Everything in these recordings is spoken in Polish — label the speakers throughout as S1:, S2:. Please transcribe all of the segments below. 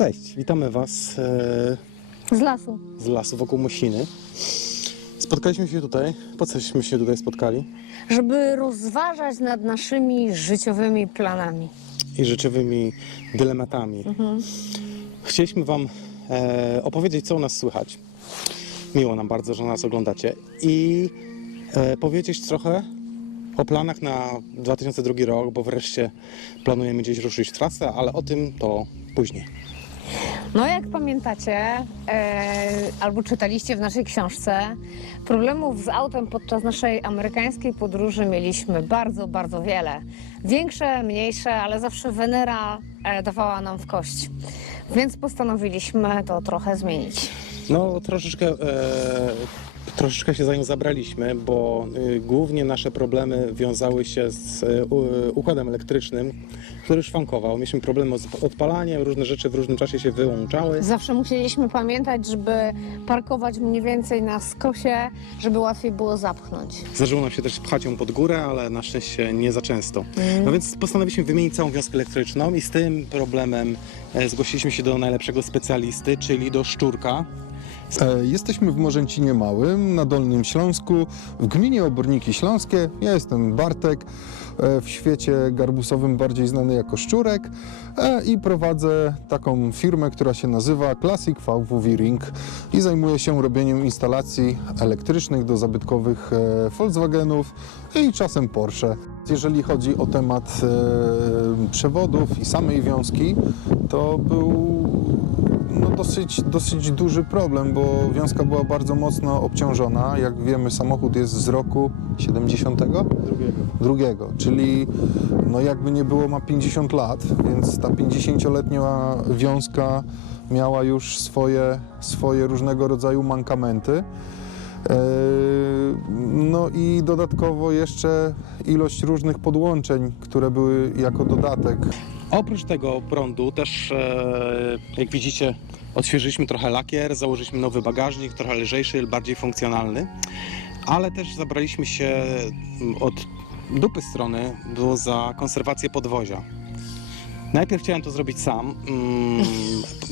S1: Cześć, witamy Was e,
S2: Z lasu.
S1: z lasu wokół Mosiny. Spotkaliśmy się tutaj. Po cośmy się tutaj spotkali?
S2: Żeby rozważać nad naszymi życiowymi planami.
S1: I rzeczywimi dylematami. Chcieliśmy Wam e, opowiedzieć, co u nas słychać. Miło nam bardzo, że nas oglądacie. I e, powiedzieć trochę o planach na 2002 rok, bo wreszcie planujemy gdzieś ruszyć w trasę, ale o tym to później.
S2: No jak pamiętacie, e, albo czytaliście w naszej książce, problemów z autem podczas naszej amerykańskiej podróży mieliśmy bardzo, bardzo wiele. Większe, mniejsze, ale zawsze Wenera e, dawała nam w kość. Więc postanowiliśmy to trochę zmienić.
S1: No, troszeczkę, e, troszeczkę się za nią zabraliśmy, bo y, głównie nasze problemy wiązały się z u, układem elektrycznym, który szwankował. Mieliśmy problemy z odpalaniem, różne rzeczy w różnym czasie się wyłączały.
S2: Zawsze musieliśmy pamiętać, żeby parkować mniej więcej na skosie, żeby łatwiej było zapchnąć.
S1: Zdarzyło nam się też pchać ją pod górę, ale na szczęście nie za często. No więc postanowiliśmy wymienić całą wiązkę elektryczną i z tym problemem e, zgłosiliśmy się do najlepszego specjalisty, czyli do Szczurka.
S3: E, Jesteśmy w Morzęcinie Małym, na Dolnym Śląsku, w gminie Oborniki Śląskie. Ja jestem Bartek, e, w świecie garbusowym bardziej znany jako Szczurek e, i prowadzę taką firmę, która się nazywa Classic VW Ring i zajmuję się robieniem instalacji elektrycznych do zabytkowych Volkswagenów i czasem Porsche. Jeżeli chodzi o temat przewodów i samej wiązki, to był dosyć, dosyć duży problem, bo wiązka była bardzo mocno obciążona. Jak wiemy, samochód jest z roku 70
S1: Drugiego.
S3: drugiego, czyli no jakby nie było ma 50 lat, więc ta 50-letnia wiązka miała już swoje, swoje różnego rodzaju mankamenty. Eee, No i dodatkowo jeszcze ilość różnych podłączeń, które były jako dodatek.
S1: Oprócz tego prądu też, e, jak widzicie, odświeżyliśmy trochę lakier, założyliśmy nowy bagażnik, trochę lżejszy, bardziej funkcjonalny, ale też zabraliśmy się od dupy strony było za konserwację podwozia. Najpierw chciałem to zrobić sam. Mm,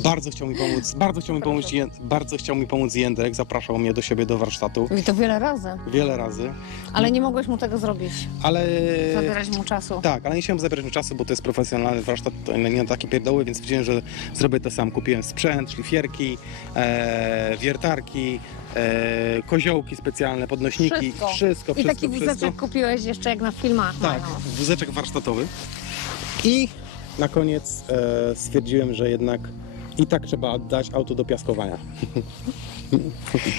S1: bardzo chciał mi pomóc, bardzo chciał mi pomóc, bardzo chciał mi pomóc Jędrek, zapraszał mnie do siebie do warsztatu
S2: I to wiele razy.
S1: wiele razy,
S2: Ale nie mogłeś mu tego zrobić.
S1: ale
S2: Zabierać mu czasu.
S1: tak, ale nie chciałem zabierać mi czasu, bo to jest profesjonalny warsztat, nie na takie pierdoły, więc stwierdziłem, że zrobię to sam. Kupiłem sprzęt, szlifierki, e, wiertarki, e, koziołki specjalne, podnośniki,
S2: Wszystko.
S1: wszystko,
S2: I
S1: wszystko,
S2: taki
S1: wszystko.
S2: wózeczek kupiłeś jeszcze jak na filmach.
S1: Tak,
S2: mają.
S1: wózeczek warsztatowy. I na koniec e, stwierdziłem, że jednak i tak trzeba dać auto do piaskowania.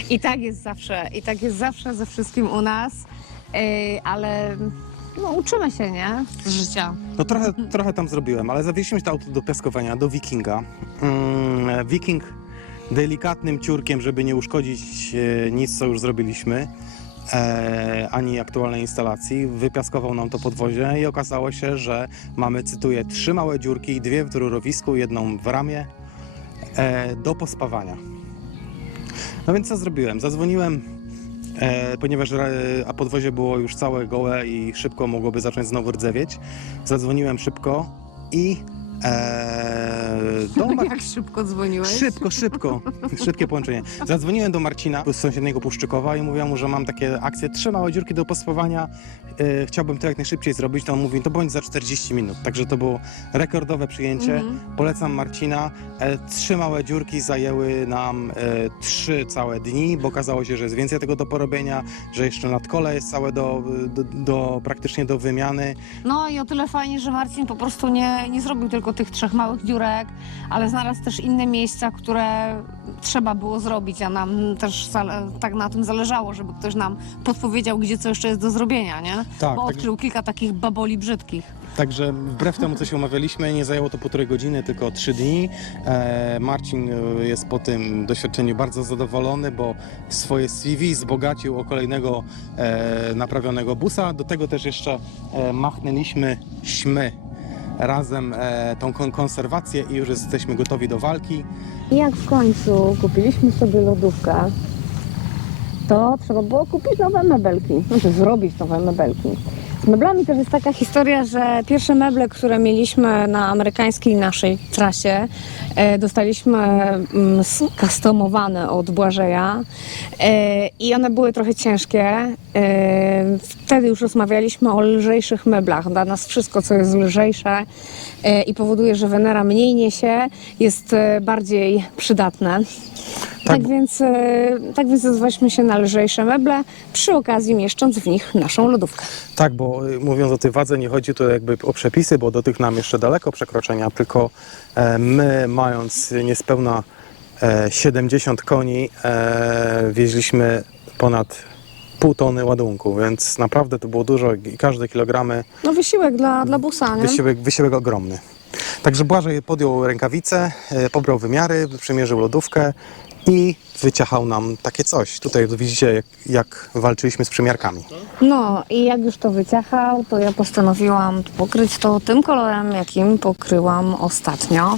S2: I tak jest zawsze. I tak jest zawsze ze wszystkim u nas. Yy, ale no, uczymy się, nie? Z życia.
S1: No trochę, trochę tam zrobiłem, ale zawieźliśmy to auto do piaskowania, do Wikinga. Mm, Wiking delikatnym ciurkiem, żeby nie uszkodzić e, nic, co już zrobiliśmy, e, ani aktualnej instalacji, wypiaskował nam to podwozie i okazało się, że mamy, cytuję, trzy małe dziurki, dwie w rurowisku, jedną w ramie, e, do pospawania. No więc co zrobiłem? Zadzwoniłem, e, ponieważ e, a podwozie było już całe gołe i szybko mogłoby zacząć znowu rdzewieć. Zadzwoniłem szybko i e, do Mar-
S2: Jak szybko dzwoniłeś?
S1: Szybko, szybko. Szybkie połączenie. Zadzwoniłem do Marcina z sąsiedniego Puszczykowa i mówiłem mu, że mam takie akcje, trzy małe dziurki do pospawania. E, chciałbym to jak najszybciej zrobić. To on mówi, to bądź za 40 minut. Także to było rekordowe przyjęcie.
S2: Mhm.
S1: Polecam Marcina. E, trzy małe dziurki zajęły nam e, trzy całe dni, bo okazało się, że jest więcej tego do porobienia, że jeszcze nadkole jest całe do, do, do praktycznie do wymiany.
S2: No i o tyle fajnie, że Marcin po prostu nie, nie zrobił tylko tych trzech małych dziurek, ale znalazł też inne miejsca, które trzeba było zrobić, a nam też tak na tym zależało, żeby ktoś nam podpowiedział, gdzie co jeszcze jest do zrobienia, nie?
S1: Tak,
S2: Bo
S1: tak.
S2: odkrył kilka takich baboli brzydkich.
S1: Także wbrew temu, co się umawialiśmy, nie zajęło to półtorej godziny, tylko trzy dni. E, Marcin e, jest po tym doświadczeniu bardzo zadowolony, bo swoje CV wzbogacił o kolejnego e, naprawionego busa. Do tego też jeszcze machnęliśmy śmy razem e, tą kon- konserwację i już jesteśmy gotowi do walki.
S4: I jak w końcu kupiliśmy sobie lodówkę, to trzeba było kupić nowe mebelki, znaczy zrobić nowe mebelki.
S2: Z meblami też jest taka historia, że pierwsze meble, które mieliśmy na amerykańskiej naszej trasie, e, dostaliśmy mm, skustomowane od Błażeja e, i one były trochę ciężkie. E, wtedy już rozmawialiśmy o lżejszych meblach. Dla nas wszystko, co jest lżejsze i powoduje, że Wenera mniej niesie, jest bardziej przydatne. Tak, więc, e, tak więc zdecydowaliśmy się na lżejsze meble, przy okazji mieszcząc w nich naszą lodówkę.
S1: Tak, bo y, mówiąc o tej wadze, nie chodzi tu jakby o przepisy, bo do tych nam jeszcze daleko przekroczenia, tylko e, my mając niespełna e, 70 koni, e, wieźliśmy ponad pół tony ładunku, więc naprawdę to było dużo i każde kilogramy
S2: No wysiłek dla, dla busa, nie?
S1: wysiłek, wysiłek ogromny. Także Błażej podjął rękawice, e, pobrał wymiary, przymierzył lodówkę i wyciachał nam takie coś. Tutaj widzicie, jak, jak walczyliśmy z przymiarkami.
S2: No i jak już to wyciachał, to ja postanowiłam pokryć to tym kolorem, jakim pokryłam ostatnio.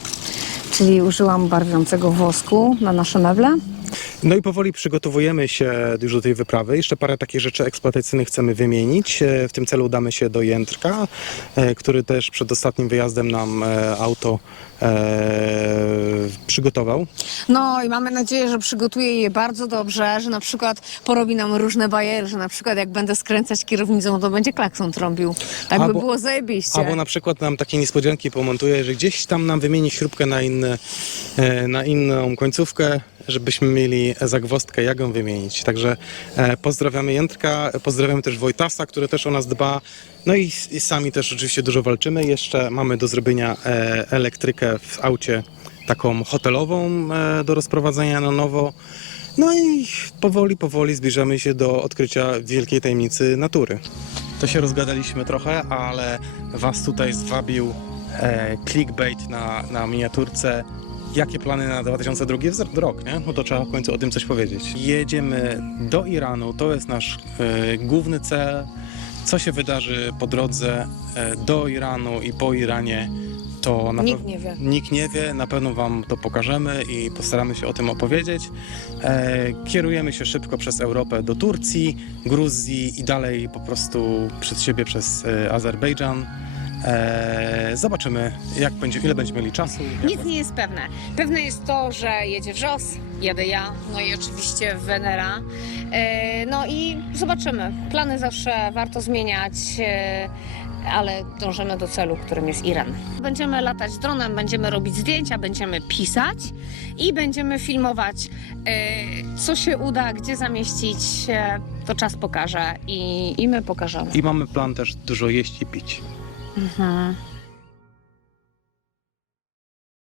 S2: Czyli użyłam barwiącego wosku na nasze meble.
S1: No i powoli przygotowujemy się już do tej wyprawy. Jeszcze parę takich rzeczy eksploatacyjnych chcemy wymienić. E, W tym celu udamy się do Jędrka, e, który też przed ostatnim wyjazdem nam e, auto przygotował.
S2: No i mamy nadzieję, że przygotuje je bardzo dobrze, że na przykład porobi nam różne bariery, że na przykład jak będę skręcać kierownicą, to będzie klakson trąbił. Tak by
S1: Albo-
S2: było zajebiście.
S1: Albo na przykład nam takie niespodzianki pomontuje, że gdzieś tam nam wymieni śrubkę na, inny, na inną końcówkę, żebyśmy mieli zagwozdkę, jak ją wymienić. Także e, pozdrawiamy Jędrka, pozdrawiamy też Wojtasa, który też o nas dba. No i, i sami też oczywiście dużo walczymy. Jeszcze mamy do zrobienia e, elektrykę w aucie taką hotelową e, do rozprowadzenia na nowo. No i powoli, powoli zbliżamy się do odkrycia wielkiej tajemnicy natury. To się rozgadaliśmy trochę, ale Was tutaj zwabił e, clickbait na, na miniaturce. Jakie plany na 2002 wz- rok, nie? No to trzeba w końcu o tym coś powiedzieć. Jedziemy do Iranu, to jest nasz e, główny cel. Co się wydarzy po drodze e, do Iranu i po Iranie, to na
S2: Nikt nie wie.
S1: Nikt nie wie, na pewno Wam to pokażemy i postaramy się o tym opowiedzieć. E, kierujemy się szybko przez Europę do Turcji, Gruzji i dalej po prostu przed siebie przez e, Azerbejdżan. E, zobaczymy, jak będzie, ile będziemy mieli czasu.
S2: Nic nie jest pewne. Pewne jest to, że jedzie wrzos, jadę ja, no i oczywiście Wenera. E, no i zobaczymy. Plany zawsze warto zmieniać, e, ale dążymy do celu, którym jest Iran. Będziemy latać dronem, będziemy robić zdjęcia, będziemy pisać i będziemy filmować, e, co się uda, gdzie zamieścić. To czas pokaże i, i my pokażemy.
S1: I mamy plan też dużo jeść i pić.
S2: Mhm.